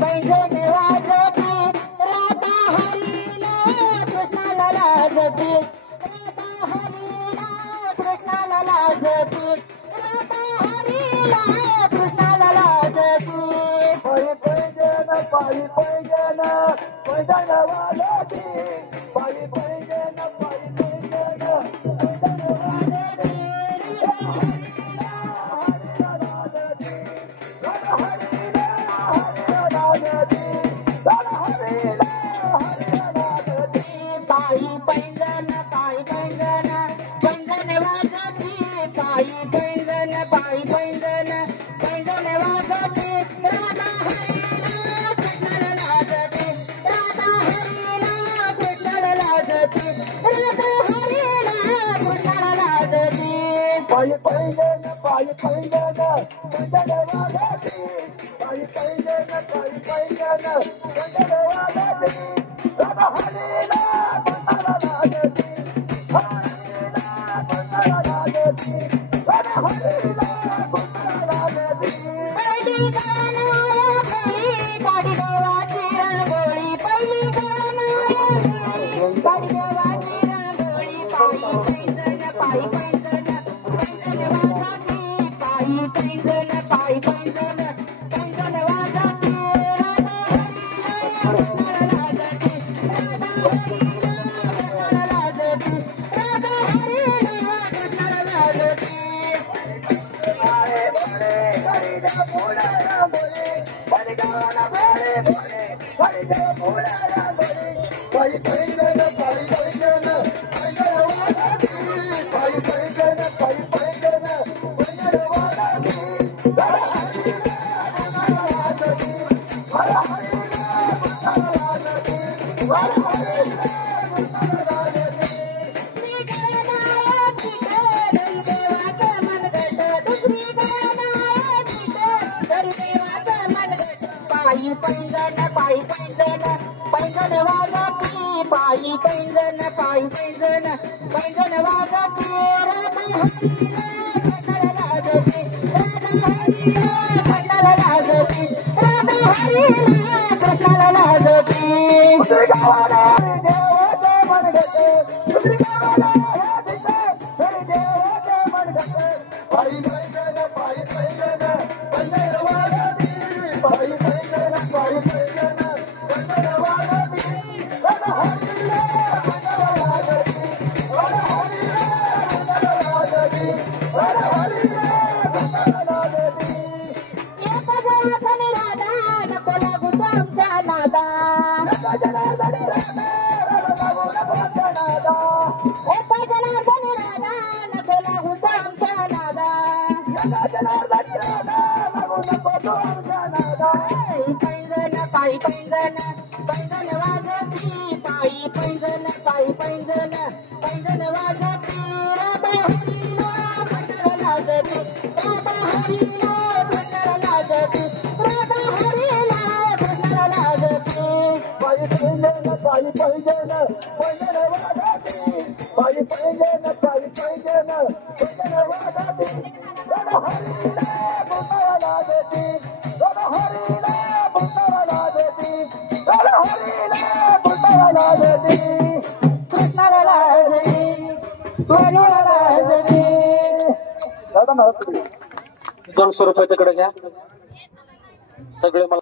पैंजण वाजती राधा हरीला कृष्णाला लाजती राधा हरीला कृष्णाला लाजती राधा हरीला कृष्णाला लाजती पायी पैंजण पैंजण वाजती पायी पैंजण पैंजण वाजती पायी पैंजण पैंजण वाजती पायी पैंजण पैंजण वाजती राधा हरीला कृष्णाला लाजती राधा हरीला कृष्णाला लाजती राधा हरीला कृष्णाला लाजती पायी पैंजण पैंजण वाजती पायी पैंजण पैंजण वाजती राधा हरीला कृष्णाला लाजती हरीला लाजती राधा हरीला कृष्णाला लाजती पहिली गाणाला पहिली गाडी देवाची रांगोळी पहिली गाणाला गाडी देवाची रांगोळी पायी पैंजण पैंजण वाजती पायी पैंजण पैंजण वाजती राधा हरीला कृष्णाला लाजती राधा हरीला कृष्णाला लाजती राधा हरीला कृष्णाला लाजती पायी पैंजण पायी पैंजण पैंजण वाजती पायी पैंजण पैंजण वाजती राधा हरीला कृष्णाला लाजती राधा हरीला कृष्णाला लाजती पायी पैंजण वाजती पायी पैंजण वाजती राधा हरीला कृष्णाला लाजती राधा हरीला कृष्णाला लाजती राधा हरीला कृष्णाला लाजती एक जनार्दनी राधा नको लागू तुमच्या नादा एक जनार्दनी राधा नको लागू तुमच्या नादा एक जनार्दनी राधा नको लागू तुमच्या नादा जनार्दनी राधा लागू नको तुमच्या नादा पैंजण पैंजण वाजती पायी पैंजण वाजती राधा हरीला कृष्णाला लाजती राधा हरीला कृष्णाला लाजती राधा हरीला कृष्णाला लाजती पायी पैंजण वाजती पायी पैंजण वाजती राधा हरीला कृष्णाला लाजती राधा हरीला कृष्णाला लाजती राधा हरीला कृष्णाला लाजती कृष्णाला लाजती कृष्णाला लाजती दादा मला 200 रुपये तिकडे घ्या सगळे मला